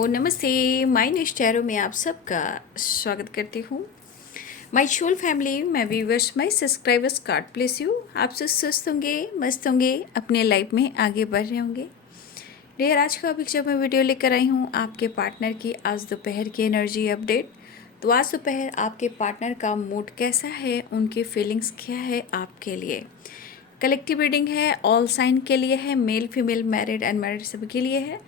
नमस्ते। My next tarot में आप सबका स्वागत करती हूँ। माय सोल फैमिली, मैं viewers, my subscribers, God bless you. आप सब स्वस्थ होंगे, मस्त होंगे, अपने लाइफ में आगे बढ़ रहे होंगे। डियर, आज का पिक्चर मैं वीडियो लेकर आई हूँ आपके पार्टनर की आज दोपहर की एनर्जी अपडेट। तो आज दोपहर आपके पार्टनर का मूड कैसा है, उनकी फीलिंग्स क्या है आपके लिए। कलेक्टिव रीडिंग है, ऑल साइन के लिए है, मेल फीमेल मैरिड अनमैरिड सभी के लिए है।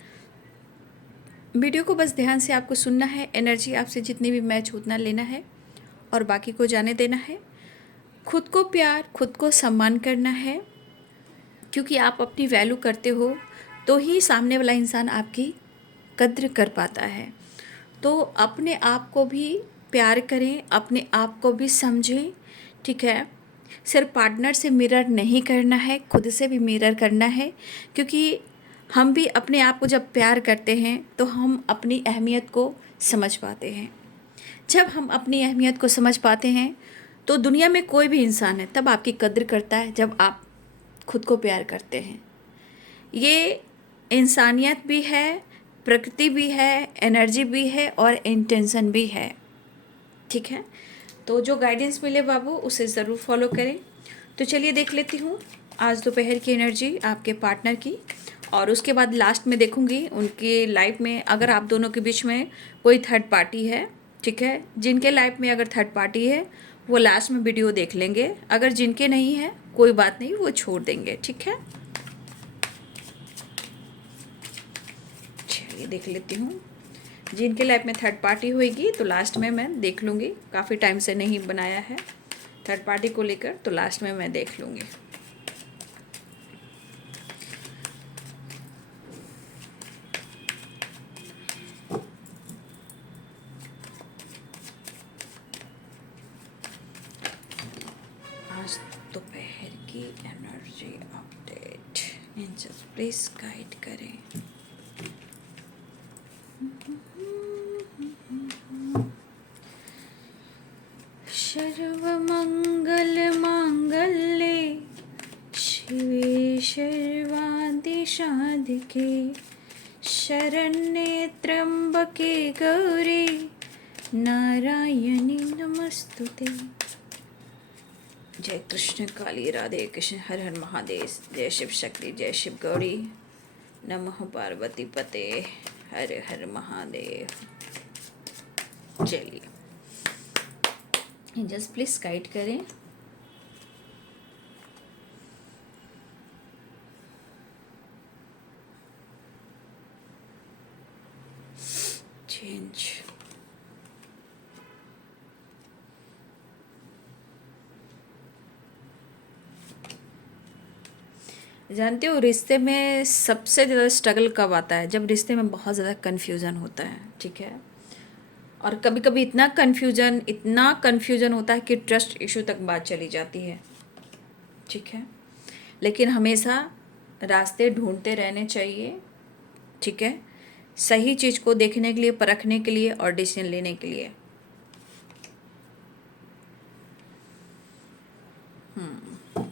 वीडियो को बस ध्यान से आपको सुनना है, एनर्जी आपसे जितनी भी मैच उतना लेना है और बाकी को जाने देना है। खुद को प्यार, खुद को सम्मान करना है, क्योंकि आप अपनी वैल्यू करते हो तो ही सामने वाला इंसान आपकी कद्र कर पाता है। तो अपने आप को भी प्यार करें, अपने आप को भी समझें, ठीक है। सिर्फ पार्टनर से मिरर नहीं करना है, खुद से भी मिरर करना है, क्योंकि हम भी अपने आप को जब प्यार करते हैं तो हम अपनी अहमियत को समझ पाते हैं। जब हम अपनी अहमियत को समझ पाते हैं तो दुनिया में कोई भी इंसान है तब आपकी कद्र करता है, जब आप खुद को प्यार करते हैं। ये इंसानियत भी है, प्रकृति भी है, एनर्जी भी है और इंटेंशन भी है, ठीक है। तो जो गाइडेंस मिले बाबू, उसे ज़रूर फॉलो करें। तो चलिए देख लेती हूँ आज दोपहर की एनर्जी आपके पार्टनर की, और उसके बाद लास्ट में देखूँगी उनकी लाइफ में अगर आप दोनों के बीच में कोई थर्ड पार्टी है, ठीक है। जिनके लाइफ में अगर थर्ड पार्टी है वो लास्ट में वीडियो देख लेंगे, अगर जिनके नहीं है कोई बात नहीं, वो छोड़ देंगे, ठीक है। चलिए देख लेती हूँ। जिनके लाइफ में थर्ड पार्टी होएगी तो लास्ट में मैं देख लूँगी। काफ़ी टाइम से नहीं बनाया है थर्ड पार्टी को लेकर, तो लास्ट में मैं देख लूँगी। आज दोपहर की energy update angels please guide करें। सर्वमंगल मांगल्ये शिवे सर्वादि साधिके शरण्ये त्र्यंबके गौरी नारायणी नमस्तुते। जय कृष्ण काली राधे कृष्ण, हर हर महादेव। जय शिव शक्ति, जय शिव गौरी, नमः पार्वती पते, हर हर महादेव। चलिए जस्ट प्लीज गाइड करें। चेंज, जानते हो रिश्ते में सबसे ज़्यादा स्ट्रगल कब आता है? जब रिश्ते में बहुत ज़्यादा कन्फ्यूज़न होता है, ठीक है। और कभी कभी इतना कन्फ्यूज़न होता है कि ट्रस्ट इशू तक बात चली जाती है, ठीक है। लेकिन हमेशा रास्ते ढूंढते रहने चाहिए, ठीक है, सही चीज़ को देखने के लिए, परखने के लिए और डिसीजन लेने के लिए।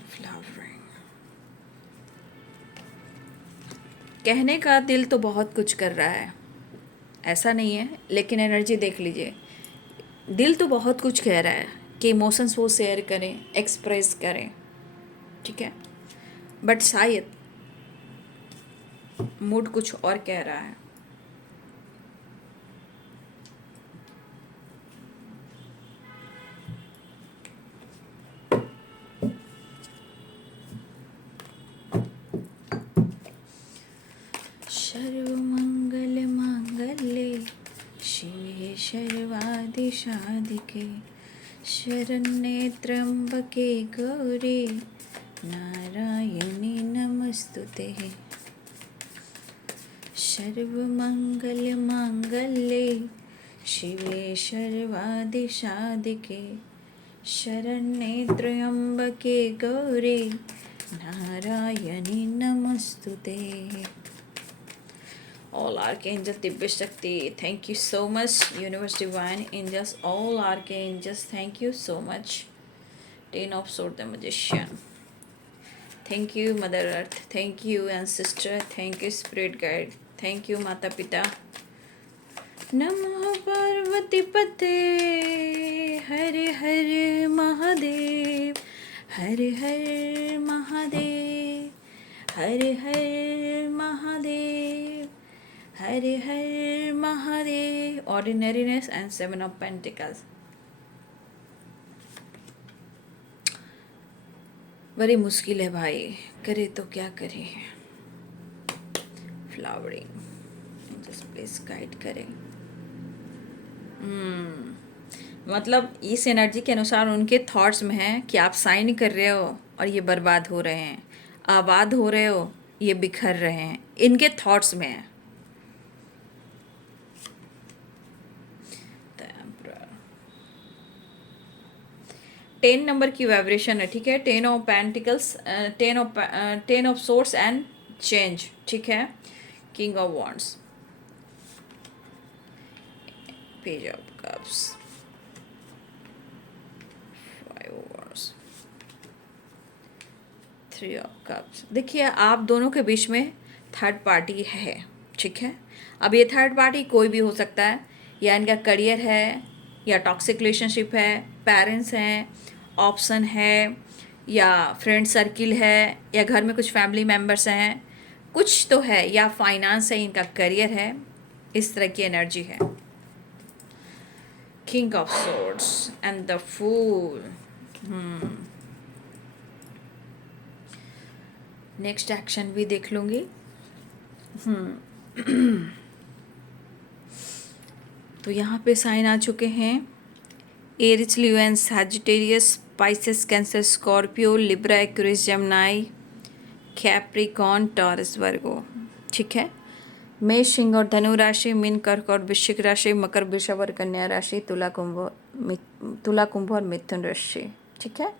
फ्लावरिंग, कहने का दिल तो बहुत कुछ कर रहा है, ऐसा नहीं है, लेकिन एनर्जी देख लीजिए। दिल तो बहुत कुछ कह रहा है कि इमोशंस वो शेयर करें, एक्सप्रेस करें, ठीक है, बट शायद मूड कुछ और कह रहा है। सर्वमंगल मांगल्ये शिवे सर्वादि साधिके शरण्ये त्र्यंबके गौरी नारायणी नमस्तुते। सर्वमंगल मांगल्ये शिवे सर्वादि साधिके शरण्ये त्र्यंबके गौरी नारायणी नमस्तुते। All archangels, Divya Shakti, thank you so much. Universe, divine angels, all archangels, thank you so much. Ten of Swords, the Magician. Thank you, Mother Earth. Thank you, Ancestor. Thank you, Spirit Guide. Thank you, Mata Pita. नमः पार्वती पते, हर हर महादेव, हर हर महादेव, हर हर महादेव, हर हर Mahadev. Ordinariness and 7 of pentacles. बड़ी मुश्किल है भाई, करे तो क्या करे। फ्लावरिंग जस्ट प्लीज गाइड करें। मतलब इस एनर्जी के अनुसार उनके थॉट्स में है कि आप साइन कर रहे हो और ये बर्बाद हो रहे हैं, आबाद हो रहे हो, ये बिखर रहे हैं, इनके थॉट्स में है। 10 नंबर की वाइब्रेशन है, ठीक है। 10 of pentacles, 10 of source and change, ठीक है। King of wands, page of cups, 5 of wands, 3 of cups. देखिए आप दोनों के बीच में थर्ड पार्टी है, ठीक है। अब ये थर्ड पार्टी कोई भी हो सकता है, या इनका करियर है, या टॉक्सिक रिलेशनशिप है, पेरेंट्स हैं, ऑप्शन है, या फ्रेंड सर्किल है, या घर में कुछ फैमिली मेम्बर्स हैं, कुछ तो है, या फाइनेंस है, इनका करियर है, इस तरह की एनर्जी है। King of swords and the fool. Next action भी देख लूँगी। तो यहाँ पे साइन आ चुके हैं, Aries, Leo and Sagittarius, Pisces, Cancer, Scorpio, Libra, Aquarius, Gemini, Capricorn, Taurus, Virgo, ठीक है। मेष, सिंह और धनु राशि, मीन, कर्क और वृश्चिक राशि, मकर, वृषभ और कन्या राशि, तुला, कुंभ और मिथुन राशि, ठीक है।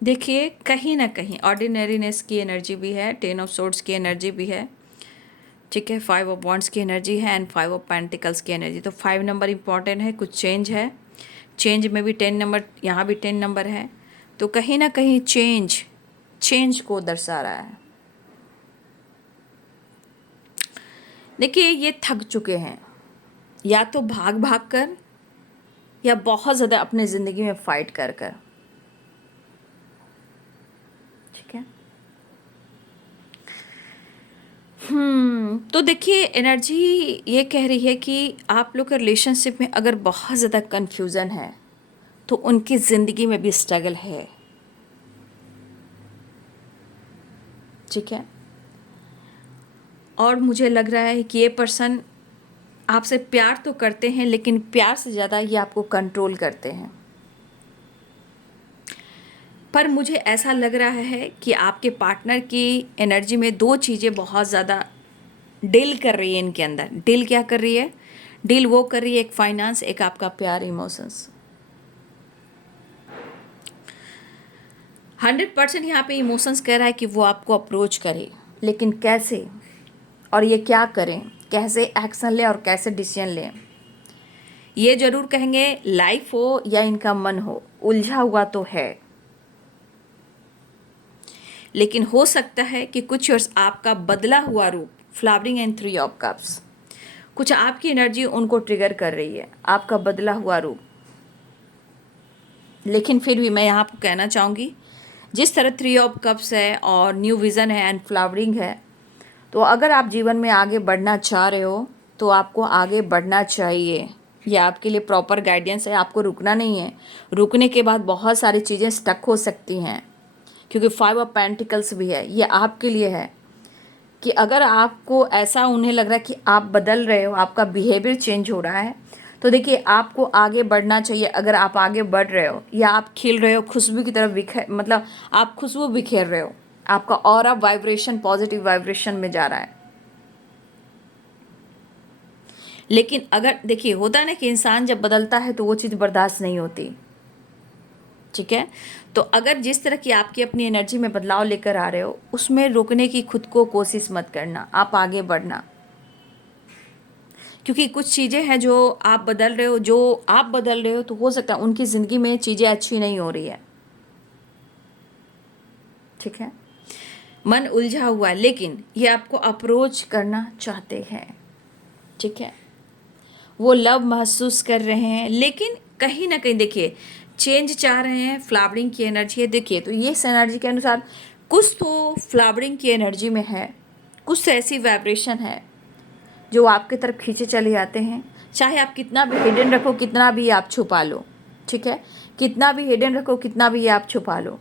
देखिए कहीं ना कहीं ऑर्डिनरीनेस की एनर्जी भी है, 10 ऑफ सोर्ड्स की एनर्जी भी है, ठीक है। 5 ऑफ वॉन्ड्स की एनर्जी है एंड 5 ऑफ पेंटिकल्स की एनर्जी। तो 5 नंबर इंपॉर्टेंट है, कुछ चेंज है, चेंज में भी 10 नंबर, यहाँ भी 10 नंबर है, तो कहीं ना कहीं चेंज को दर्शा रहा है। देखिए ये थक चुके हैं, या तो भाग भाग कर, या बहुत ज़्यादा अपने ज़िंदगी में फाइट कर कर, ठीक है। तो देखिए एनर्जी ये कह रही है कि आप लोग के रिलेशनशिप में अगर बहुत ज़्यादा कन्फ्यूज़न है तो उनकी ज़िंदगी में भी स्ट्रगल है, ठीक है। और मुझे लग रहा है कि ये पर्सन आपसे प्यार तो करते हैं, लेकिन प्यार से ज़्यादा ये आपको कंट्रोल करते हैं। पर मुझे ऐसा लग रहा है कि आपके पार्टनर की एनर्जी में दो चीज़ें बहुत ज़्यादा डील कर रही है इनके अंदर। डील क्या कर रही है? डील वो कर रही है, एक फाइनेंस, एक आपका प्यार, इमोशंस। 100% यहाँ पे इमोशंस कह रहा है कि वो आपको अप्रोच करे, लेकिन कैसे और ये क्या करें, कैसे एक्शन लें और कैसे डिसीजन लें। ये ज़रूर कहेंगे लाइफ हो या इनका मन हो, उलझा हुआ तो है, लेकिन हो सकता है कि कुछ वर्ष आपका बदला हुआ रूप, फ्लावरिंग एंड 3 ऑफ कप्स, कुछ आपकी एनर्जी उनको ट्रिगर कर रही है, आपका बदला हुआ रूप। लेकिन फिर भी मैं यहाँ पर कहना चाहूँगी, जिस तरह 3 ऑफ कप्स है और न्यू विज़न है एंड फ्लावरिंग है, तो अगर आप जीवन में आगे बढ़ना चाह रहे हो तो आपको आगे बढ़ना चाहिए। ये आपके लिए प्रॉपर गाइडेंस है, आपको रुकना नहीं है। रुकने के बाद बहुत सारी चीज़ें स्टक हो सकती हैं, क्योंकि 5 ऑफ पेंटिकल्स भी है। ये आपके लिए है कि अगर आपको ऐसा उन्हें लग रहा है कि आप बदल रहे हो, आपका बिहेवियर चेंज हो रहा है, तो देखिए आपको आगे बढ़ना चाहिए। अगर आप आगे बढ़ रहे हो या आप खिल रहे हो, खुशबू की तरफ मतलब आप खुशबू बिखेर रहे हो, आपका ऑरा वाइब्रेशन पॉजिटिव वाइब्रेशन में जा रहा है। लेकिन अगर देखिए होता है ना कि इंसान जब बदलता है तो वो चीज़ बर्दाश्त नहीं होती, ठीक है। तो अगर जिस तरह की आपकी अपनी एनर्जी में बदलाव लेकर आ रहे हो, उसमें रोकने की खुद को कोशिश मत करना, आप आगे बढ़ना। क्योंकि कुछ चीज़ें हैं जो आप बदल रहे हो, तो हो सकता है उनकी ज़िंदगी में चीज़ें अच्छी नहीं हो रही है, ठीक है। मन उलझा हुआ है, लेकिन ये आपको अप्रोच करना चाहते हैं, ठीक है, वो लव महसूस कर रहे हैं, लेकिन कहीं ना कहीं देखिए चेंज चाह रहे हैं। फ्लावरिंग की एनर्जी है, देखिए तो ये इस एनर्जी के अनुसार कुछ तो फ्लावरिंग की एनर्जी में है, कुछ ऐसी वाइब्रेशन है जो आपकी तरफ खींचे चले जाते हैं। चाहे आप कितना भी हिडन रखो, कितना भी आप छुपा लो, ठीक है, कितना भी हिडन रखो, कितना भी आप छुपा लो,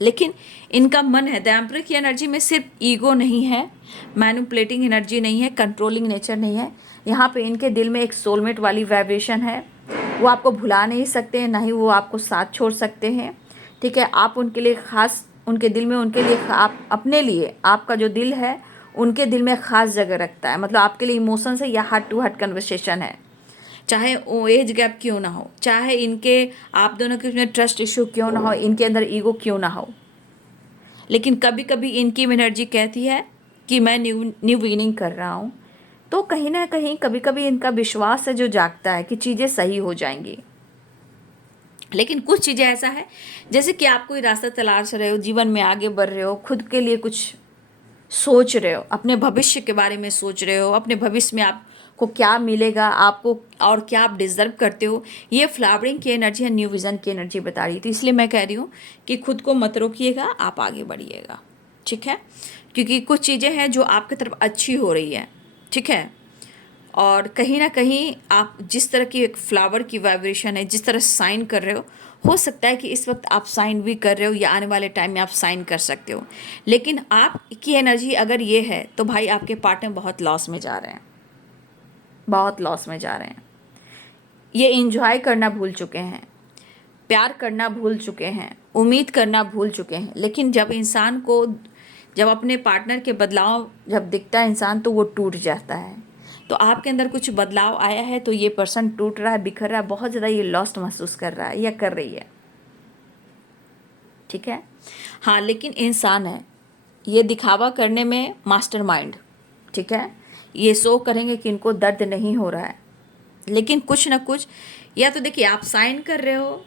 लेकिन इनका मन है। द एम्परर की एनर्जी में सिर्फ ईगो नहीं है, मैनिपुलेटिंग एनर्जी नहीं है, कंट्रोलिंग नेचर नहीं है। यहाँ पे इनके दिल में एक सोलमेट वाली वाइब्रेशन है। वो आपको भुला नहीं सकते हैं, ना ही वो आपको साथ छोड़ सकते हैं, ठीक है। आप उनके लिए खास, उनके दिल में उनके लिए, आप अपने लिए, आपका जो दिल है उनके दिल में ख़ास जगह रखता है। मतलब आपके लिए इमोशंस है या हार्ट टू हार्ट कन्वर्सेशन है। चाहे वो एज गैप क्यों ना हो, चाहे इनके आप दोनों के उसमें ट्रस्ट इशू क्यों ना हो, इनके अंदर ईगो क्यों ना हो, लेकिन कभी कभी इनकी एनर्जी कहती है कि मैं न्यू बिगिनिंग कर रहा हूँ। तो कहीं ना कहीं कभी कभी इनका विश्वास है जो जागता है कि चीज़ें सही हो जाएंगी। लेकिन कुछ चीज़ें ऐसा है जैसे कि आप कोई रास्ता तलाश रहे हो, जीवन में आगे बढ़ रहे हो, खुद के लिए कुछ सोच रहे हो, अपने भविष्य के बारे में सोच रहे हो, अपने भविष्य में आपको क्या मिलेगा, आपको और क्या आप डिज़र्व करते हो। ये फ्लावरिंग की एनर्जी है, न्यू विज़न की एनर्जी बता रही थी। इसलिए मैं कह रही हूँ कि खुद को मत रोकिएगा, आप आगे बढ़िएगा, ठीक है। क्योंकि कुछ चीज़ें हैं जो आपकी तरफ अच्छी हो रही है, ठीक है। और कहीं ना कहीं आप जिस तरह की एक फ्लावर की वाइब्रेशन है, जिस तरह साइन कर रहे हो सकता है कि इस वक्त आप साइन भी कर रहे हो या आने वाले टाइम में आप साइन कर सकते हो। लेकिन आपकी एनर्जी अगर ये है तो भाई आपके पार्टनर बहुत लॉस में जा रहे हैं, बहुत लॉस में जा रहे हैं। ये इंजॉय करना भूल चुके हैं, प्यार करना भूल चुके हैं, उम्मीद करना भूल चुके हैं। लेकिन जब इंसान को, जब अपने पार्टनर के बदलाव जब दिखता है इंसान, तो वो टूट जाता है। तो आपके अंदर कुछ बदलाव आया है तो ये पर्सन टूट रहा है, बिखर रहा है, बहुत ज़्यादा ये लॉस्ट महसूस कर रहा है या कर रही है, ठीक है। हाँ, लेकिन इंसान है, ये दिखावा करने में मास्टरमाइंड, ठीक है। ये शो करेंगे कि इनको दर्द नहीं हो रहा है, लेकिन कुछ ना कुछ, या तो देखिए आप साइन कर रहे हो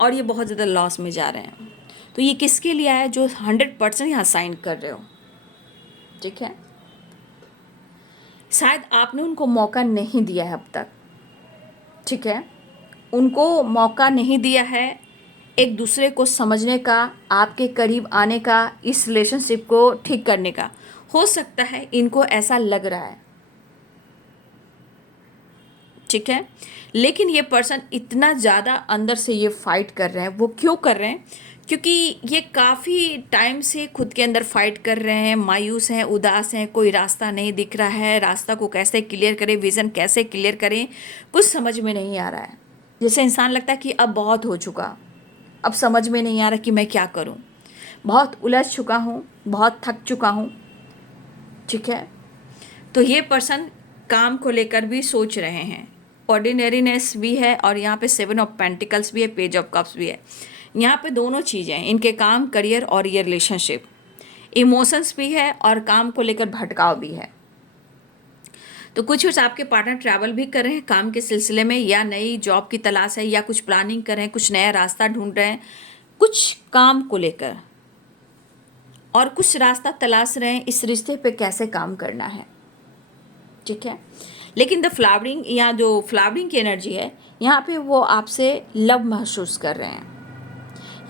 और ये बहुत ज़्यादा लॉस में जा रहे हैं। तो ये किसके लिए आया? जो 100% यहाँ साइन कर रहे हो, ठीक है। शायद आपने उनको मौका नहीं दिया है अब तक, ठीक है। उनको मौका नहीं दिया है एक दूसरे को समझने का, आपके करीब आने का, इस रिलेशनशिप को ठीक करने का। हो सकता है इनको ऐसा लग रहा है, ठीक है। लेकिन ये पर्सन इतना ज़्यादा अंदर से ये फाइट कर रहे हैं। वो क्यों कर रहे हैं? क्योंकि ये काफ़ी टाइम से खुद के अंदर फाइट कर रहे हैं, मायूस हैं, उदास हैं, कोई रास्ता नहीं दिख रहा है, रास्ता को कैसे क्लियर करें, विज़न कैसे क्लियर करें, कुछ समझ में नहीं आ रहा है। जैसे इंसान लगता है कि अब बहुत हो चुका, अब समझ में नहीं आ रहा कि मैं क्या करूं, बहुत उलझ चुका हूं, बहुत थक चुका हूं, ठीक है। तो ये पर्सन काम को लेकर भी सोच रहे हैं, ऑर्डिनरीनेस भी है और यहाँ पे 7 ऑफ पेंटिकल्स भी है, पेज ऑफ कप्स भी है। यहाँ पे दोनों चीज़ें हैं, इनके काम, करियर और ये रिलेशनशिप, इमोशंस भी है और काम को लेकर भटकाव भी है। तो कुछ आपके पार्टनर ट्रैवल भी कर रहे हैं काम के सिलसिले में, या नई जॉब की तलाश है, या कुछ प्लानिंग कर रहे हैं, कुछ नया रास्ता ढूंढ रहे हैं कुछ काम को लेकर, और कुछ रास्ता तलाश रहे हैं इस रिश्ते पे कैसे काम करना है, ठीक है। लेकिन द फ्लावरिंग, या जो फ्लावरिंग की एनर्जी है, यहाँ पे वो आपसे लव महसूस कर रहे हैं।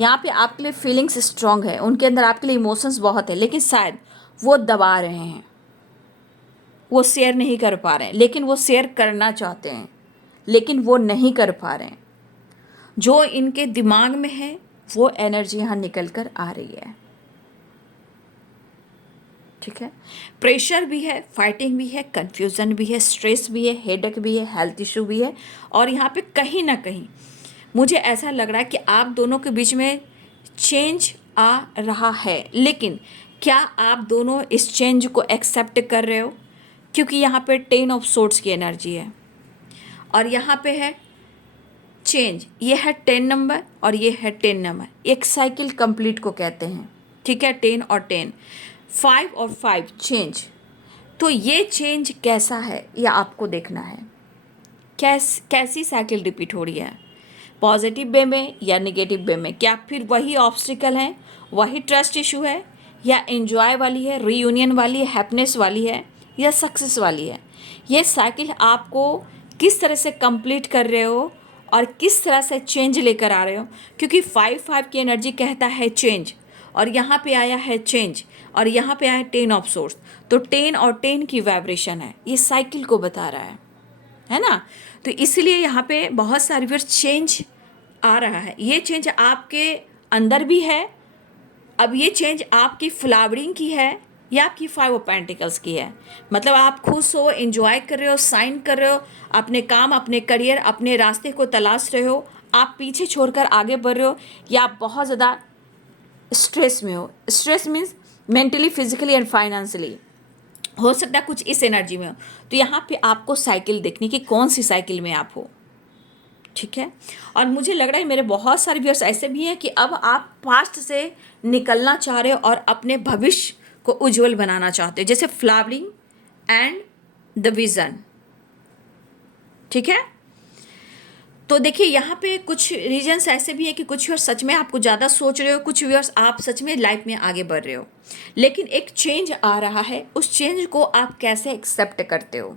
यहाँ पे आपके लिए फीलिंग्स स्ट्रॉन्ग है, उनके अंदर आपके लिए इमोशंस बहुत है, लेकिन शायद वो दबा रहे हैं, वो शेयर नहीं कर पा रहे हैं। लेकिन वो शेयर करना चाहते हैं, लेकिन वो नहीं कर पा रहे हैं। जो इनके दिमाग में है वो एनर्जी यहाँ निकल कर आ रही है, ठीक है। प्रेशर भी है, फाइटिंग भी है, कंफ्यूजन भी है, स्ट्रेस भी है, हेडेक भी है, हेल्थ इशू भी है। और यहाँ पे कहीं ना कहीं मुझे ऐसा लग रहा है कि आप दोनों के बीच में चेंज आ रहा है, लेकिन क्या आप दोनों इस चेंज को एक्सेप्ट कर रहे हो? क्योंकि यहाँ पे 10 ऑफ सोर्ड्स की एनर्जी है और यहाँ पे है चेंज। ये है 10 नंबर और ये है 10 नंबर, एक साइकिल कंप्लीट को कहते हैं, ठीक है। 10 और 10, 5 और 5, चेंज। तो ये चेंज कैसा है ये आपको देखना है, कैसी साइकिल रिपीट हो रही है, पॉजिटिव वे में या नेगेटिव वे में। क्या फिर वही ऑब्स्टिकल है, वही ट्रस्ट इशू है, या एंजॉय वाली है, रीयूनियन वाली है, हैप्पीनेस वाली है, या सक्सेस वाली है। ये साइकिल आपको किस तरह से कंप्लीट कर रहे हो और किस तरह से चेंज लेकर आ रहे हो, क्योंकि 5-5 की एनर्जी कहता है चेंज, और यहाँ पे आया है चेंज, और यहाँ पे आया 10 ऑफ सोर्स, तो 10 और 10 की वाइब्रेशन है, ये साइकिल को बता रहा है ना। तो इसलिए यहाँ पे बहुत सारी फिर चेंज आ रहा है। ये चेंज आपके अंदर भी है। अब ये चेंज आपकी फ्लावरिंग की है या आपकी 5 ऑफ पेंटिकल्स की है, मतलब आप खुश हो, एंजॉय कर रहे हो, साइन कर रहे हो, अपने काम, अपने करियर, अपने रास्ते को तलाश रहे हो, आप पीछे छोड़कर आगे बढ़ रहे हो, या आप बहुत ज़्यादा स्ट्रेस में हो। Stress means mentally, physically and financially, हो सकता है कुछ इस एनर्जी में हो। तो यहाँ पे आपको साइकिल देखनी कि कौन सी साइकिल में आप हो, ठीक है। और मुझे लग रहा है मेरे बहुत सारे व्यूअर्स ऐसे भी हैं कि अब आप पास्ट से निकलना चाह रहे हो और अपने भविष्य को उज्जवल बनाना चाहते हो, जैसे फ्लावरिंग एंड द विजन, ठीक है। तो देखिए यहाँ पे कुछ रीजन्स ऐसे भी हैं कि कुछ व्यूअर्स सच में आपको ज़्यादा सोच रहे हो, कुछ व्यूअर्स आप सच में लाइफ में आगे बढ़ रहे हो, लेकिन एक चेंज आ रहा है, उस चेंज को आप कैसे एक्सेप्ट करते हो,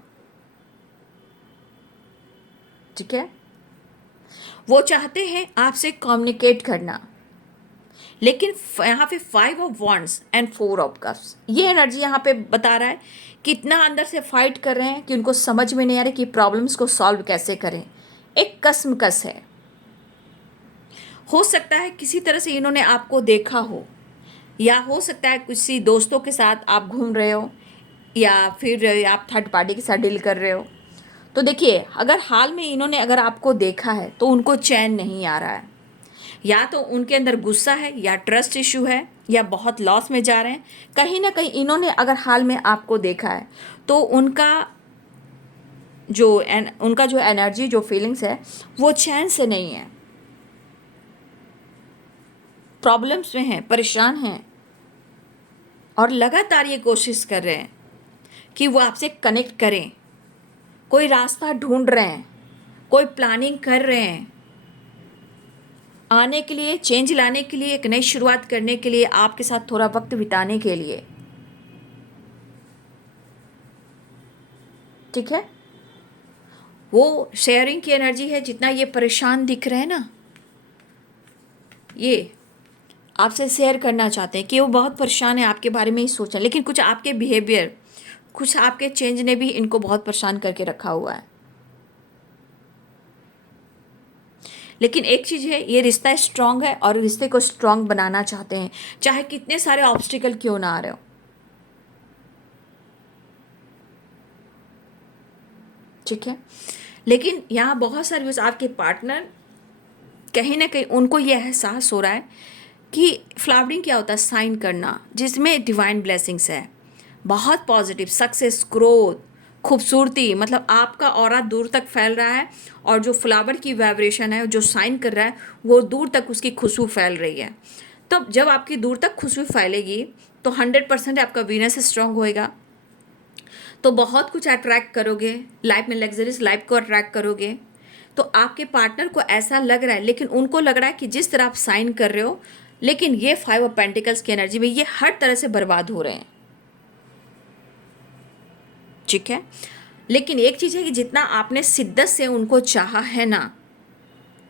ठीक है। वो चाहते हैं आपसे कम्युनिकेट करना, लेकिन यहाँ पे 5 of wands and 4 of cups, ये एनर्जी यहाँ पे बता रहा है कि इतना अंदर से फाइट कर रहे हैं कि उनको समझ में नहीं आ रहा कि प्रॉब्लम्स को सॉल्व कैसे करें। एक कसमकस है, हो सकता है किसी तरह से इन्होंने आपको देखा हो, या हो सकता है किसी दोस्तों के साथ आप घूम रहे हो, या फिर आप थर्ड पार्टी के साथ डील कर रहे हो। तो देखिए अगर हाल में इन्होंने अगर आपको देखा है तो उनको चैन नहीं आ रहा है, या तो उनके अंदर गुस्सा है, या ट्रस्ट इशू है, या बहुत लॉस में जा रहे हैं। कहीं ना कहीं इन्होंने अगर हाल में आपको देखा है तो उनका जो एनर्जी, जो फीलिंग्स है, वो चैन से नहीं है, प्रॉब्लम्स में हैं, परेशान हैं, और लगातार ये कोशिश कर रहे हैं कि वो आपसे कनेक्ट करें, कोई रास्ता ढूंढ रहे हैं, कोई प्लानिंग कर रहे हैं आने के लिए, चेंज लाने के लिए, एक नई शुरुआत करने के लिए, आपके साथ थोड़ा वक्त बिताने के लिए, ठीक है। वो शेयरिंग की एनर्जी है। जितना ये परेशान दिख रहे हैं ना, ये आपसे शेयर करना चाहते हैं कि वो बहुत परेशान है, आपके बारे में ही सोच रहे हैं, लेकिन कुछ आपके बिहेवियर, कुछ आपके चेंज ने भी इनको बहुत परेशान करके रखा हुआ है। लेकिन एक चीज़ है, ये रिश्ता स्ट्रांग है और रिश्ते को स्ट्रांग बनाना चाहते हैं, चाहे कितने सारे ऑब्स्टिकल क्यों ना आ रहे हो, ठीक है। लेकिन यहाँ बहुत सारे आपके पार्टनर कहीं ना कहीं उनको ये एहसास हो रहा है कि फ्लावरिंग क्या होता है, साइन करना, जिसमें डिवाइन ब्लेसिंग्स है, बहुत पॉजिटिव, सक्सेस, ग्रोथ, खूबसूरती, मतलब आपका ऑरा दूर तक फैल रहा है, और जो फ्लावर की वाइब्रेशन है, जो साइन कर रहा है, वो दूर तक उसकी खुशबू फैल रही है। तो जब आपकी दूर तक खुशबू फैलेगी तो 100% आपका वीनस स्ट्रांग होएगा, तो बहुत कुछ अट्रैक्ट करोगे, लाइफ में लग्जरियस लाइफ को अट्रैक्ट करोगे। तो आपके पार्टनर को ऐसा लग रहा है, लेकिन उनको लग रहा है कि जिस तरह आप साइन कर रहे हो, लेकिन ये 5 ऑफ पेंटिकल्स की एनर्जी में ये हर तरह से बर्बाद हो रहे हैं, ठीक है। लेकिन एक चीज़ है कि जितना आपने शिद्दत से उनको चाहा है ना,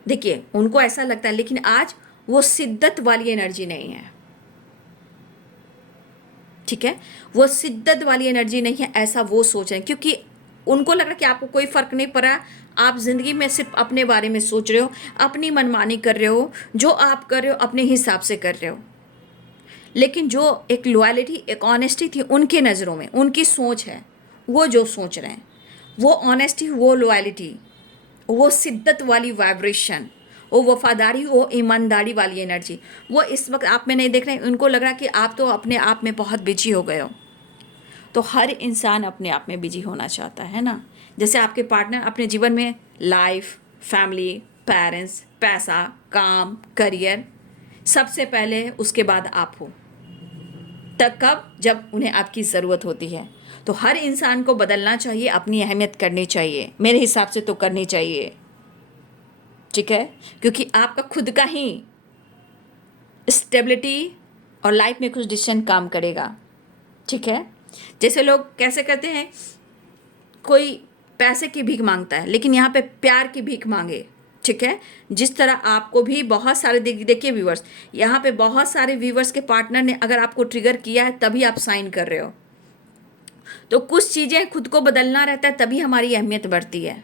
देखिए उनको ऐसा लगता है, लेकिन आज वो शिद्दत वाली एनर्जी नहीं है, ठीक है। वो शिद्दत वाली एनर्जी नहीं है, ऐसा वो सोच रहे हैं, क्योंकि उनको लग रहा है कि आपको कोई फ़र्क नहीं पड़ रहा, आप ज़िंदगी में सिर्फ अपने बारे में सोच रहे हो, अपनी मनमानी कर रहे हो, जो आप कर रहे हो अपने हिसाब से कर रहे हो। लेकिन जो एक लॉयल्टी, एक ऑनेस्टी थी उनके नज़रों में, उनकी सोच है, वो जो सोच रहे हैं, वो ऑनेस्टी, वो लॉयल्टी, वो शिद्दत वाली वाइब्रेशन, वो वफादारी, वो ईमानदारी वाली एनर्जी, वो इस वक्त आप में नहीं देख रहे हैं। उनको लग रहा है कि आप तो अपने आप में बहुत बिजी हो गए हो। तो हर इंसान अपने आप में बिजी होना चाहता है ना, जैसे आपके पार्टनर अपने जीवन में लाइफ, फैमिली, पेरेंट्स, पैसा, काम, करियर, सबसे पहले, उसके बाद आप हो, तब कब, जब उन्हें आपकी ज़रूरत होती है। तो हर इंसान को बदलना चाहिए, अपनी अहमियत करनी चाहिए, मेरे हिसाब से तो करनी चाहिए, ठीक है। क्योंकि आपका खुद का ही स्टेबिलिटी और लाइफ में कुछ डिसीजन काम करेगा, ठीक है। जैसे लोग कैसे करते हैं, कोई पैसे की भीख मांगता है लेकिन यहाँ पे प्यार की भीख मांगे, ठीक है। जिस तरह आपको भी बहुत सारे देखिए व्यूवर्स, यहाँ पे बहुत सारे व्यूवर्स के पार्टनर ने अगर आपको ट्रिगर किया है तभी आप साइन कर रहे हो। तो कुछ चीज़ें खुद को बदलना रहता है तभी हमारी अहमियत बढ़ती है।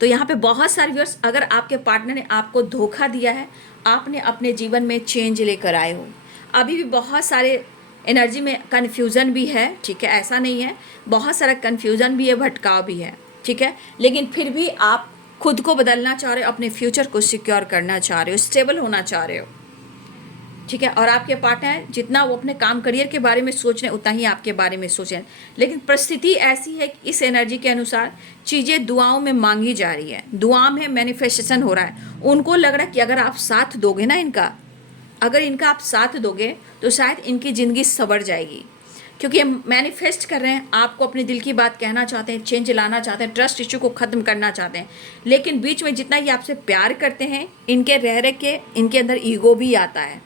तो यहाँ पे बहुत सारे व्यूअर्स, अगर आपके पार्टनर ने आपको धोखा दिया है, आपने अपने जीवन में चेंज लेकर आए हो। अभी भी बहुत सारे एनर्जी में कन्फ्यूज़न भी है, ठीक है, ऐसा नहीं है, बहुत सारा कन्फ्यूज़न भी है, भटकाव भी है, ठीक है। लेकिन फिर भी आप खुद को बदलना चाह रहे हो, अपने फ्यूचर को सिक्योर करना चाह रहे हो, स्टेबल होना चाह रहे हो, ठीक है। और आपके पार्टनर जितना वो अपने काम करियर के बारे में सोच रहे हैं उतना ही आपके बारे में सोच रहे हैं। लेकिन परिस्थिति ऐसी है कि इस एनर्जी के अनुसार चीज़ें दुआओं में मांगी जा रही है, दुआ में मैनिफेस्टेशन हो रहा है। उनको लग रहा है कि अगर आप साथ दोगे ना इनका, अगर इनका आप साथ दोगे तो शायद इनकी ज़िंदगी संवर जाएगी, क्योंकि हम मैनिफेस्ट कर रहे हैं, आपको अपने दिल की बात कहना चाहते हैं, चेंज लाना चाहते हैं, ट्रस्ट इशू को ख़त्म करना चाहते हैं। लेकिन बीच में जितना ये आपसे प्यार करते हैं, इनके रह के इनके अंदर ईगो भी आता है,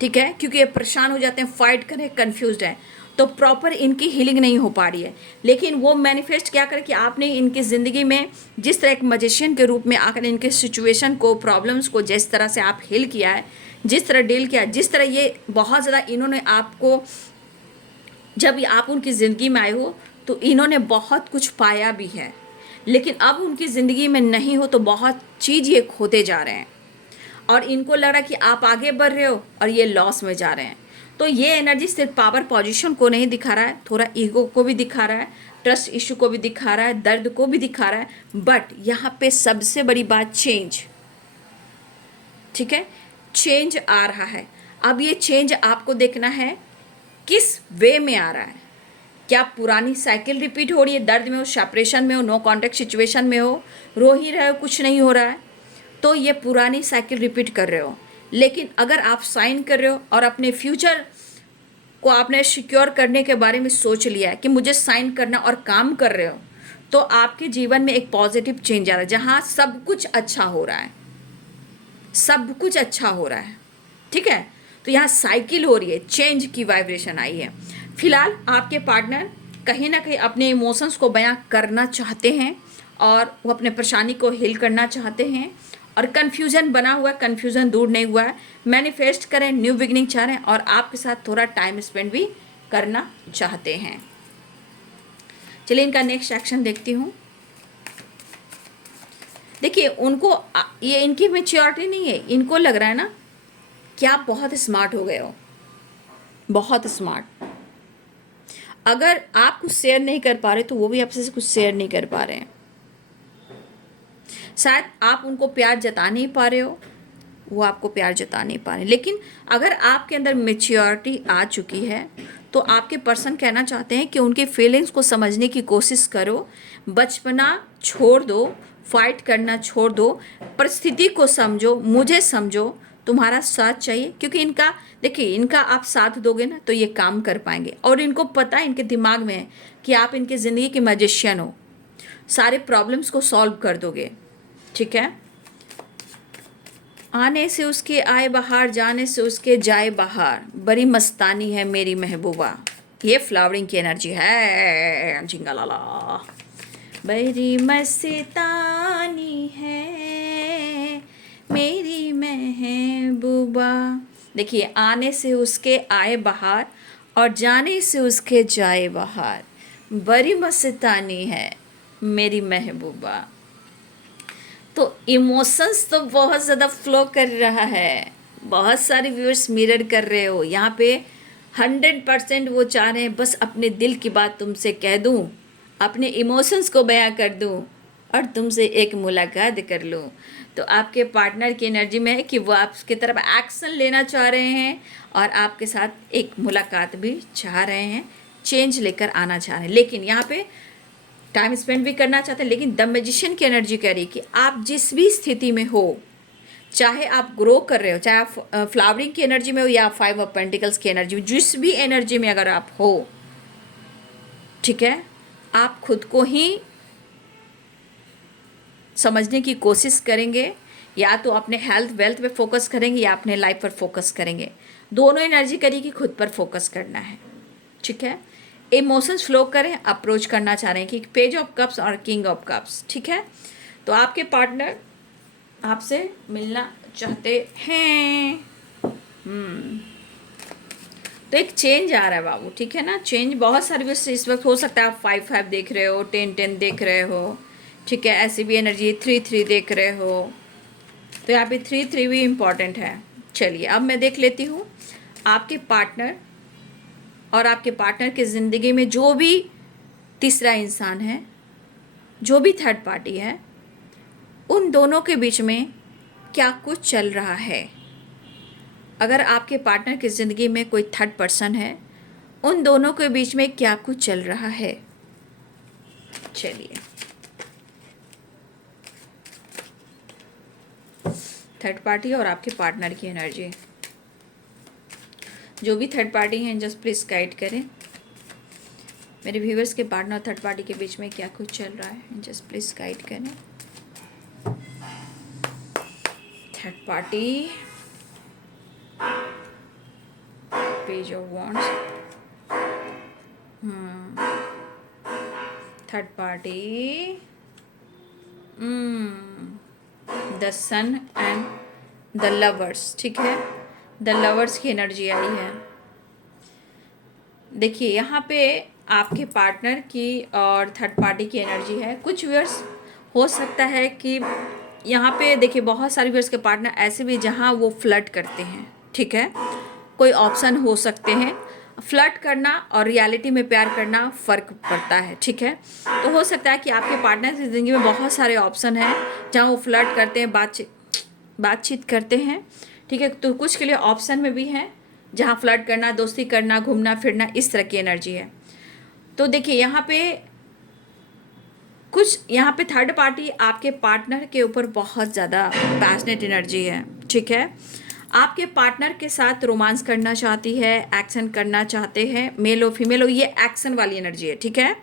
ठीक है, क्योंकि ये परेशान हो जाते हैं, फाइट करें, कंफ्यूज्ड हैं, तो प्रॉपर इनकी हीलिंग नहीं हो पा रही है। लेकिन वो मैनिफेस्ट क्या करें कि आपने इनकी ज़िंदगी में जिस तरह एक मजिशियन के रूप में आकर इनके सिचुएशन को, प्रॉब्लम्स को जिस तरह से आप हील किया है, जिस तरह डील किया, जिस तरह ये बहुत ज़्यादा इन्होंने आपको, जब आप उनकी ज़िंदगी में आए हो तो इन्होंने बहुत कुछ पाया भी है, लेकिन अब उनकी ज़िंदगी में नहीं हो तो बहुत चीज़ ये खोते जा रहे हैं और इनको लग रहा है कि आप आगे बढ़ रहे हो और ये लॉस में जा रहे हैं। तो ये एनर्जी सिर्फ पावर पोजीशन को नहीं दिखा रहा है, थोड़ा ईगो को भी दिखा रहा है, ट्रस्ट इशू को भी दिखा रहा है, दर्द को भी दिखा रहा है, बट यहाँ पे सबसे बड़ी बात चेंज, ठीक है, चेंज आ रहा है। अब ये चेंज आपको देखना है किस वे में आ रहा है। क्या पुरानी साइकिल रिपीट हो रही है, दर्द में हो, सेपरेशन में हो, नो कॉन्टेक्ट सिचुएशन में हो, रो ही रहे हो, कुछ नहीं हो रहा है, तो ये पुरानी साइकिल रिपीट कर रहे हो। लेकिन अगर आप साइन कर रहे हो और अपने फ्यूचर को आपने सिक्योर करने के बारे में सोच लिया है कि मुझे साइन करना और काम कर रहे हो, तो आपके जीवन में एक पॉजिटिव चेंज आ रहा है, जहाँ सब कुछ अच्छा हो रहा है, सब कुछ अच्छा हो रहा है, ठीक है। तो यहाँ साइकिल हो रही है, चेंज की वाइब्रेशन आई है। फिलहाल आपके पार्टनर कहीं ना कहीं अपने इमोशंस को बयां करना चाहते हैं और वो अपने परेशानी को हील करना चाहते हैं, और कन्फ्यूज़न बना हुआ है, कन्फ्यूज़न दूर नहीं हुआ है। मैनिफेस्ट करें, न्यू बिगनिंग चाह रहे हैं और आपके साथ थोड़ा टाइम स्पेंड भी करना चाहते हैं। चलिए इनका नेक्स्ट एक्शन देखती हूँ। देखिए उनको ये इनकी मैच्योरिटी नहीं है, इनको लग रहा है ना कि आप बहुत स्मार्ट हो गए हो, बहुत स्मार्ट। अगर आप कुछ शेयर नहीं कर पा रहे तो वो भी आपसे कुछ शेयर नहीं कर पा रहे हैं। शायद आप उनको प्यार जता नहीं पा रहे हो, वो आपको प्यार जता नहीं पा रहे। लेकिन अगर आपके अंदर मैच्योरिटी आ चुकी है तो आपके पर्सन कहना चाहते हैं कि उनके फीलिंग्स को समझने की कोशिश करो, बचपना छोड़ दो, फाइट करना छोड़ दो, परिस्थिति को समझो, मुझे समझो, तुम्हारा साथ चाहिए। क्योंकि इनका देखिए, इनका आप साथ दोगे ना तो ये काम कर पाएंगे, और इनको पता है, इनके दिमाग में है कि आप इनकी ज़िंदगी के मैजिशियन हो, सारे प्रॉब्लम्स को सॉल्व कर दोगे, ठीक है। आने से उसके आए बाहर, जाने से उसके जाए बाहर, बड़ी मस्तानी है मेरी महबूबा। ये फ्लावरिंग की एनर्जी है, झिंगा लाला, बड़ी मस्तानी है मेरी महबूबा। देखिए, आने से उसके आए बाहर और जाने से उसके जाए बाहर, बड़ी मस्तानी है मेरी महबूबा। तो इमोशंस तो बहुत ज़्यादा फ्लो कर रहा है, बहुत सारे व्यूअर्स मिरर कर रहे हो यहाँ पे। 100% वो चाह रहे हैं बस अपने दिल की बात तुमसे कह दूँ, अपने इमोशंस को बयां कर दूँ और तुमसे एक मुलाकात कर लूँ। तो आपके पार्टनर की एनर्जी में है कि वो आपकी तरफ एक्शन लेना चाह रहे हैं और आपके साथ एक मुलाकात भी चाह रहे हैं, चेंज लेकर आना चाह रहे हैं। लेकिन यहाँ पे टाइम स्पेंड भी करना चाहते हैं। लेकिन द मैजिशियन की एनर्जी कह रही है कि आप जिस भी स्थिति में हो, चाहे आप ग्रो कर रहे हो, चाहे आप फ्लावरिंग की एनर्जी में हो या 5 ऑफ पेंटिकल्स की एनर्जी में, जिस भी एनर्जी में अगर आप हो, ठीक है, आप खुद को ही समझने की कोशिश करेंगे, या तो अपने हेल्थ वेल्थ पे फोकस करेंगे या अपने लाइफ पर फोकस करेंगे। दोनों एनर्जी करिए कि खुद पर फोकस करना है, ठीक है। इमोशंस फ्लो करें, अप्रोच करना चाह रहे हैं कि पेज ऑफ कप्स और किंग ऑफ कप्स, ठीक है। तो आपके पार्टनर आपसे मिलना चाहते हैं। तो एक चेंज आ रहा है बाबू, ठीक है ना। चेंज बहुत सारी वैसे इस वक्त हो सकता है। आप 5-5 देख रहे हो, 10-10 देख रहे हो, ठीक है। ऐसी भी एनर्जी 3-3 देख रहे हो, तो यहाँ पे 3-3 भी इम्पॉर्टेंट है। चलिए अब मैं देख लेती हूँ आपके पार्टनर और आपके पार्टनर की ज़िंदगी में जो भी तीसरा इंसान है, जो भी थर्ड पार्टी है, उन दोनों के बीच में क्या कुछ चल रहा है। अगर आपके पार्टनर की ज़िंदगी में कोई थर्ड पर्सन है, उन दोनों के बीच में क्या कुछ चल रहा है। चलिए थर्ड पार्टी और आपके पार्टनर की एनर्जी, जो भी थर्ड पार्टी हैं जस्ट प्लीज़ गाइड करें। मेरे व्यूवर्स के पार्टनर और थर्ड पार्टी के बीच में क्या कुछ चल रहा है, जस्ट प्लीज़ गाइड करें। Third party, page of wands, third party, the sun and the lovers, ठीक है। द लवर्स की एनर्जी आई है। देखिए यहाँ पे आपके पार्टनर की और थर्ड पार्टी की एनर्जी है। कुछ व्यूअर्स हो सकता है कि यहाँ पे देखिए बहुत सारे व्यूअर्स के पार्टनर ऐसे भी जहाँ वो फ्लर्ट करते हैं, ठीक है। कोई ऑप्शन हो सकते हैं। फ्लर्ट करना और रियलिटी में प्यार करना फ़र्क पड़ता है, ठीक है। तो हो सकता है कि आपके पार्टनर की ज़िंदगी में बहुत सारे ऑप्शन हैं जहाँ वो फ्लर्ट करते हैं, बातचीत करते हैं, ठीक है। तो कुछ के लिए ऑप्शन में भी हैं जहाँ फ्लर्ट करना, दोस्ती करना, घूमना फिरना, इस तरह की एनर्जी है। तो देखिए यहाँ पे थर्ड पार्टी आपके पार्टनर के ऊपर बहुत ज़्यादा पैशनेट एनर्जी है, ठीक है। आपके पार्टनर के साथ रोमांस करना चाहती है, एक्शन करना चाहते हैं, मेल हो फीमेल हो, ये एक्शन वाली एनर्जी है, ठीक है।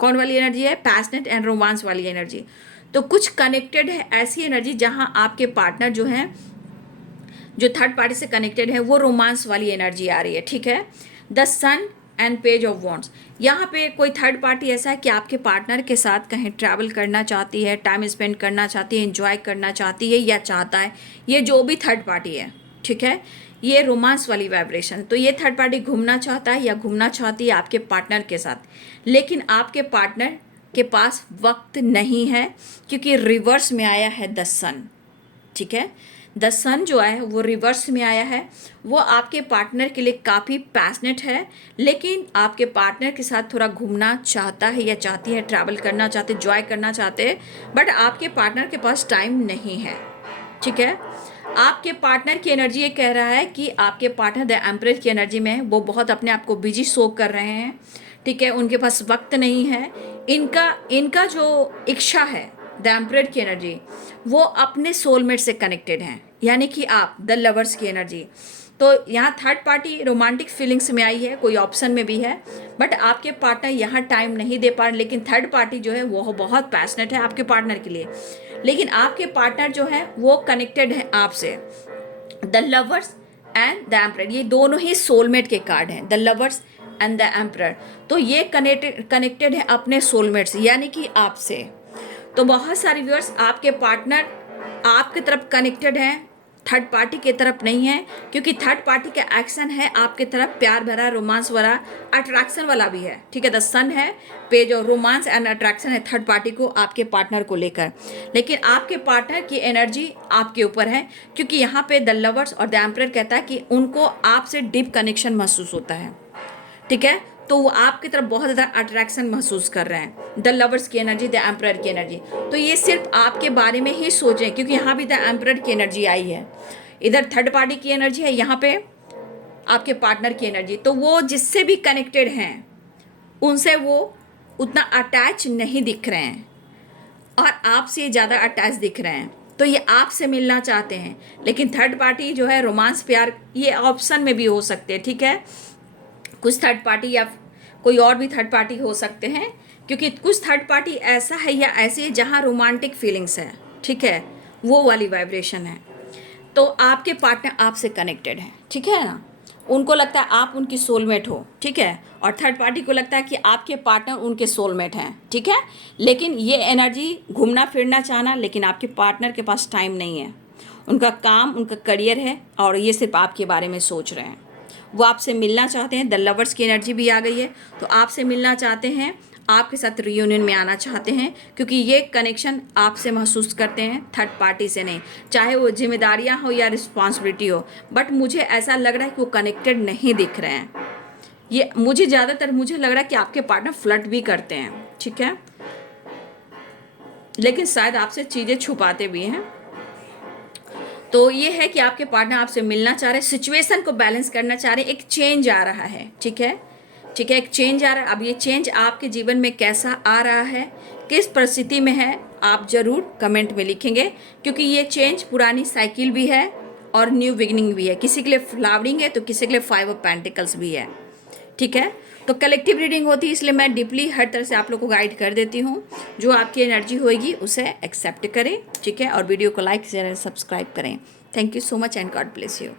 कौन वाली एनर्जी है? पैशनेट एंड रोमांस वाली एनर्जी। तो कुछ कनेक्टेड है ऐसी एनर्जी जहां आपके पार्टनर जो है, जो थर्ड पार्टी से कनेक्टेड है, वो रोमांस वाली एनर्जी आ रही है, ठीक है। The sun and page of wands, यहाँ पे कोई थर्ड पार्टी ऐसा है कि आपके पार्टनर के साथ कहीं ट्रैवल करना चाहती है, टाइम स्पेंड करना चाहती है, एंजॉय करना चाहती है या चाहता है, ये जो भी थर्ड पार्टी है, ठीक है। ये रोमांस वाली वाइब्रेशन। तो ये थर्ड पार्टी घूमना चाहता है या घूमना चाहती है आपके पार्टनर के साथ, लेकिन आपके पार्टनर के पास वक्त नहीं है क्योंकि रिवर्स में आया है द सन, ठीक है। द सन जो है वो रिवर्स में आया है। वो आपके पार्टनर के लिए काफ़ी पैशनेट है, लेकिन आपके पार्टनर के साथ थोड़ा घूमना चाहता है या चाहती है, ट्रैवल करना चाहते, जॉय करना चाहते हैं, बट आपके पार्टनर के पास टाइम नहीं है, ठीक है। आपके पार्टनर की एनर्जी ये कह रहा है कि आपके पार्टनर द एम्परर की एनर्जी में वो बहुत अपने आप को बिजी शो कर रहे हैं, ठीक है। उनके पास वक्त नहीं है। इनका जो इच्छा है द एम्परर की एनर्जी, वो अपने सोलमेट से कनेक्टेड हैं, यानी कि आप द लवर्स की एनर्जी। तो यहाँ थर्ड पार्टी रोमांटिक फीलिंग्स में आई है, कोई ऑप्शन में भी है, बट आपके पार्टनर यहाँ टाइम नहीं दे पा रहे। लेकिन थर्ड पार्टी जो है वो बहुत पैशनेट है आपके पार्टनर के लिए, लेकिन आपके पार्टनर जो है वो कनेक्टेड है आपसे। The lovers and the emperor, ये दोनों ही सोलमेट के कार्ड हैं, the lovers and the emperor. तो ये कनेक्टेड है अपने सोलमेट से, यानी कि आपसे। तो बहुत सारे व्यूअर्स आपके पार्टनर आपके तरफ कनेक्टेड हैं, थर्ड पार्टी की तरफ नहीं है, क्योंकि थर्ड पार्टी का एक्शन है आपके तरफ प्यार भरा, रोमांस भरा, अट्रैक्शन वाला भी है, ठीक है। द सन है, पेज और रोमांस एंड अट्रैक्शन है थर्ड पार्टी को आपके पार्टनर को लेकर। लेकिन आपके पार्टनर की एनर्जी आपके ऊपर है, क्योंकि यहाँ पे द लवर्स और द एम्परर कहता है कि उनको आपसे डीप कनेक्शन महसूस होता है, ठीक है। तो वो आपकी तरफ बहुत ज़्यादा अट्रैक्शन महसूस कर रहे हैं, द लवर्स की एनर्जी, द एम्परर की एनर्जी। तो ये सिर्फ आपके बारे में ही सोचें, क्योंकि यहाँ भी द एम्परर की एनर्जी आई है, इधर थर्ड पार्टी की एनर्जी है, यहाँ पे आपके पार्टनर की एनर्जी। तो वो जिससे भी कनेक्टेड हैं उनसे वो उतना अटैच नहीं दिख रहे हैं और आपसे ज़्यादा अटैच दिख रहे हैं। तो ये आपसे मिलना चाहते हैं, लेकिन थर्ड पार्टी जो है रोमांस प्यार, ये ऑप्शन में भी हो सकते हैं, ठीक है। कुछ थर्ड पार्टी या कोई और भी थर्ड पार्टी हो सकते हैं, क्योंकि कुछ थर्ड पार्टी ऐसा है या ऐसी है जहाँ रोमांटिक फीलिंग्स है, ठीक है, वो वाली वाइब्रेशन है। तो आपके पार्टनर आपसे कनेक्टेड है, ठीक है ना। उनको लगता है आप उनकी सोलमेट हो, ठीक है, और थर्ड पार्टी को लगता है कि आपके पार्टनर उनके सोलमेट हैं, ठीक है। लेकिन ये एनर्जी घूमना फिरना चाहना, लेकिन आपके पार्टनर के पास टाइम नहीं है, उनका काम उनका करियर है और ये सिर्फ आपके बारे में सोच रहे हैं। वो आपसे मिलना चाहते हैं, द लवर्स की एनर्जी भी आ गई है, तो आपसे मिलना चाहते हैं, आपके साथ रियूनियन में आना चाहते हैं, क्योंकि ये कनेक्शन आपसे महसूस करते हैं, थर्ड पार्टी से नहीं। चाहे वो जिम्मेदारियां हो या रिस्पॉन्सिबिलिटी हो, बट मुझे ऐसा लग रहा है कि वो कनेक्टेड नहीं दिख रहे हैं। ये मुझे ज़्यादातर मुझे लग रहा है कि आपके पार्टनर फ्लर्ट भी करते हैं, ठीक है, लेकिन शायद आपसे चीज़ें छुपाते भी हैं। तो ये है कि आपके पार्टनर आपसे मिलना चाह रहे हैं, सिचुएशन को बैलेंस करना चाह रहे हैं, एक चेंज आ रहा है, ठीक है, ठीक है, एक चेंज आ रहा है। अब ये चेंज आपके जीवन में कैसा आ रहा है, किस परिस्थिति में है, आप जरूर कमेंट में लिखेंगे, क्योंकि ये चेंज पुरानी साइकिल भी है और न्यू बिगिनिंग भी है। किसी के लिए फ्लावरिंग है तो किसी के लिए 5 ऑफ पेंटिकल्स भी है, ठीक है। तो कलेक्टिव रीडिंग होती है, इसलिए मैं डीपली हर तरह से आप लोग को गाइड कर देती हूँ। जो आपकी एनर्जी होगी उसे एक्सेप्ट करें, ठीक है, और वीडियो को लाइक शेयर एंड सब्सक्राइब करें। Thank you so much and God bless you.